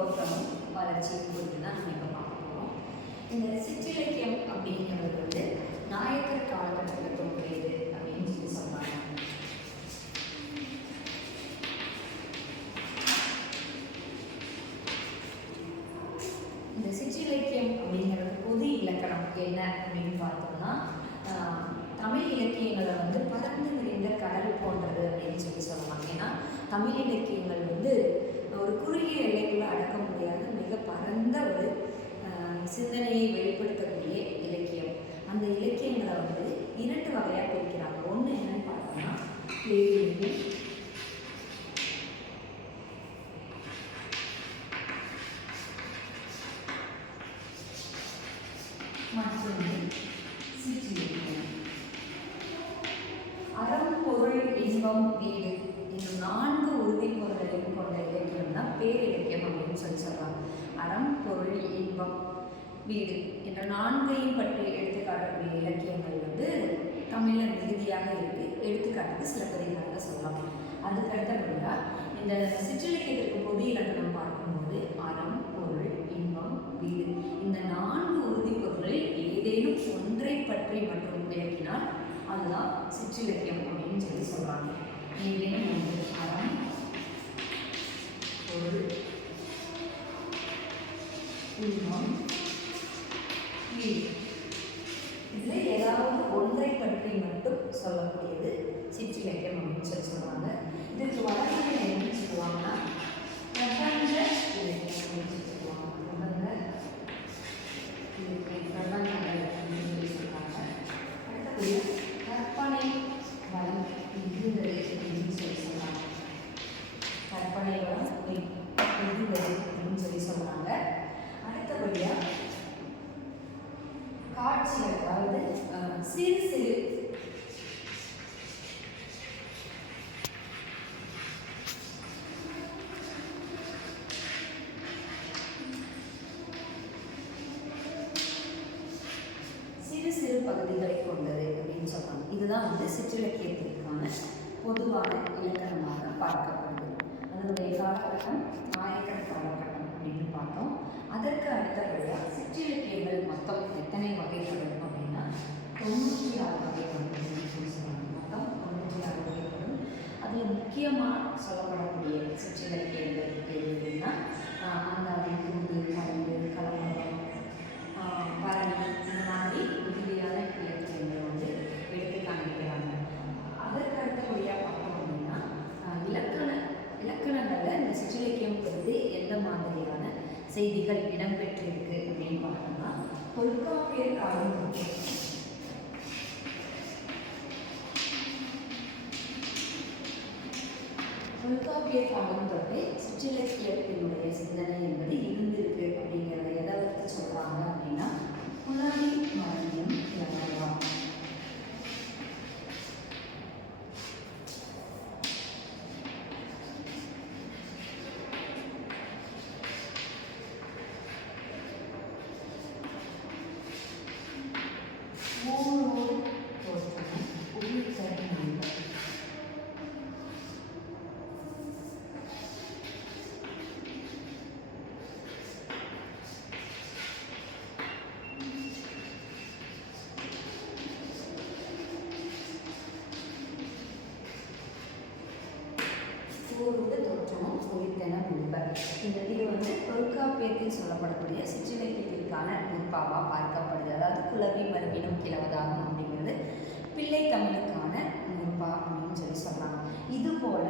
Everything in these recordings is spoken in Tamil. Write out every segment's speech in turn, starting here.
தோற்றமும் வளர்ச்சியும் குறித்து தான் நம்ம இப்போ பார்க்க போகிறோம் இந்த சிற்றிலக்கியம் அப்படிங்கிறது வந்து நாயக்கர் காலகட்டத்தில் தோன்றியது அப்படின்னு சொல்லி சொன்னாங்க இந்த சிற்றிலக்கியம் அப்படிங்கிறது பொது இலக்கணம் என்ன அப்படின்னு பார்த்தோம்னா தமிழ் இலக்கியங்களை வந்து பறந்து விரிந்த கடல் போன்றது அப்படின்னு சொல்லி சொல்லலாம் ஏன்னா தமிழ் இலக்கியங்கள் வந்து ஒரு குறுகிய எல்லைக்குள்ள அடக்க முடியாத மிக பரந்த ஒரு சிந்தனையை வெளிப்படுத்தக்கூடிய இலக்கியம். அந்த இலக்கியங்களை வந்து இரண்டு வகையாக பிரிக்கிறாங்க. ஒன்று என்னன்னு பார்த்தோம்னா பேரிலக்கியம் மற்றொன்று சிற்றிலக்கியம் அறம் பொருள் இன்பம் வீடு என்னும் நான்கு உறுதிப் பொருளையும் கொண்ட இலக்கியம் தான் பேரிலக்கியம் அப்படின்னு சொல்லி அறம் பொருள் இன்பம் வீடு என்ற நான்கையும் பற்றி எடுத்துக்காட்டக்கூடிய இலக்கியங்கள் வந்து தமிழில் மிகுதியாக இருக்கு. எடுத்துக்காட்டுக்கு சிலப்பதிகாரத்தை சொல்லலாம். அதுக்கு அடுத்தபடியாக இந்த சிற்றிலக்கியத்திற்கு பொது இலக்கணம் பார்க்கும்போது அறம் பொருள் இன்பம் வீடு இந்த நான்கு உறுதிப்பொருளில் ஏதேனும் ஒன்றை பற்றி மட்டும் விளக்கினால் அதுதான் சிற்றிலக்கியம் அப்படின்னு சொல்லி சொல்றாங்க. மட்டும் சொல்லக்கூடியது சிற்றிலக்கியம் அப்படின்னு சொல்லி சொல்லுவாங்க. இதுக்கு வடமொழியில் என்ன சொல்லுவாங்கன்னா பிரபஞ்ச இலக்கியம் அப்படின்னு சொல்லி சொல்லுவாங்க. பிரபஞ்ச இலக்கியம் பிரபஞ்சங்கள் அப்படின்னு சொல்லி சொல்லுவாங்க. அடுத்தபடி கற்பனை வளம் மிகுந்தது அப்படின்னு சொல்லி சொல்லுவாங்க. கற்பனை வளம் மிகு- மிகுந்தது அப்படின்னு சொல்லி சொல்றாங்க அடுத்தபடியாக காட்சிகள் அதாவது சிறு சிறு பகுதிகளை கொண்டது அப்படின்னு சொல்றாங்க. இதுதான் வந்து சிற்றிலக்கியத்திற்கான பொதுவான இலக்கணமாக பார்க்கப்படுது அதனுடைய காலகட்டம் நாயக்கர் காலகட்டம் அப்படின்னு பார்த்தோம். அதற்கு அடுத்தபடியாக சிற்றிலக்கியங்கள் மொத்தம் எத்தனை வகைப்படும் அப்படின்னா தொண்ணூற்றி ஆறு வகைப்படும் அப்படின்னு சொல்லி சொல்றாங்க மொத்தம் தொண்ணூற்றி ஆறு வகைப்படும் அதில் முக்கியமாக சொல்லப்படக்கூடிய சிற்றிலக்கியங்கள் எது அப்படின்னா ஆஹ் அந்தாதி தூது கலந்து கலவரம் ஆஹ் பரணி இந்த மாதிரி மிகுதியான இலக்கியங்களை வந்து எடுத்து காண்பிக்கிறாங்க அதற்கு அடுத்தபடியாக பார்த்தோம் அப்படின்னா ஆஹ் இலக்கண இலக்கணங்களில் இந்த சிற்றிலக்கியம் குறித்து எந்த மாதிரியான செய்திகள் இடம்பெற்றிருக்கு அப்படின்னு பார்த்தோம்னா தொல்காப்பியர் காலம் தொல்காப்பியர் காலம் தொட்டு சுற்றிலக்கியத்தினுடைய சிந்தனை என்பது இருந்திருக்கு அப்படிங்கிறத எதை வச்சு சொல்றாங்க அப்படின்னா புலவி மரபியம் இலக்கணம் ஊரோடு தோற்றமும் உயிர்த்தென முன்பர் இந்த இது வந்து தொல்காப்பியத்தில் சொல்லப்படக்கூடிய சிற்றிலக்கியத்திற்கான நூற்பாவாக பார்க்கப்படுது. அதாவது குலவி மரபினும் கிழவதாகும் அப்படிங்கிறது பிள்ளை தமிழுக்கான நூற்பா அப்படின்னு சொல்லி சொல்லலாம். இது போல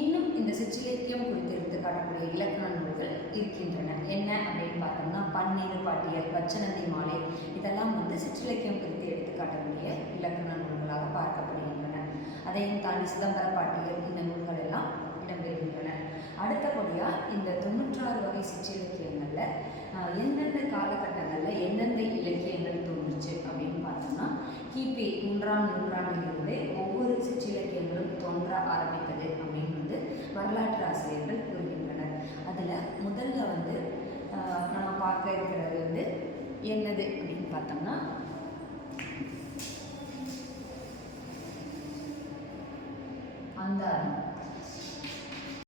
இன்னும் இந்த சிற்றிலக்கியம் குறித்து எடுத்து காட்டக்கூடிய இலக்கண நூல்கள் இருக்கின்றன. என்ன அப்படின்னு பார்த்தோம்னா பன்னீர் பாட்டியல் வச்சனந்தி மாலை இதெல்லாம் வந்து சிற்றிலக்கியம் குறித்து எடுத்து காட்டக்கூடிய இலக்கண நூல்களாக பார்க்கப்படுகின்றன. அதையும் தாண்டி சிதம்பர பாட்டியல் இந்த நூல்கள் எல்லாம் இடம்பெறுகின்றன அடுத்தபடியாக இந்த தொண்ணூற்றாறு வகை சிற்றிலக்கியங்களில் எந்தெந்த காலகட்டங்களில் எந்தெந்த இலக்கியங்கள் தோன்றுச்சு அப்படின்னு பார்த்தோம்னா கிபி மூன்றாம் நூற்றாண்டிலிருந்து ஒவ்வொரு சிற்றிலக்கியங்களும் தோன்ற ஆரம்பித்தது அப்படின்னு வந்து வரலாற்று ஆசிரியர்கள் கூறுகின்றனர். அதில் முதல்ல வந்து நம்ம பார்க்க இருக்கிறது வந்து என்னது அப்படின்னு பார்த்தோம்னா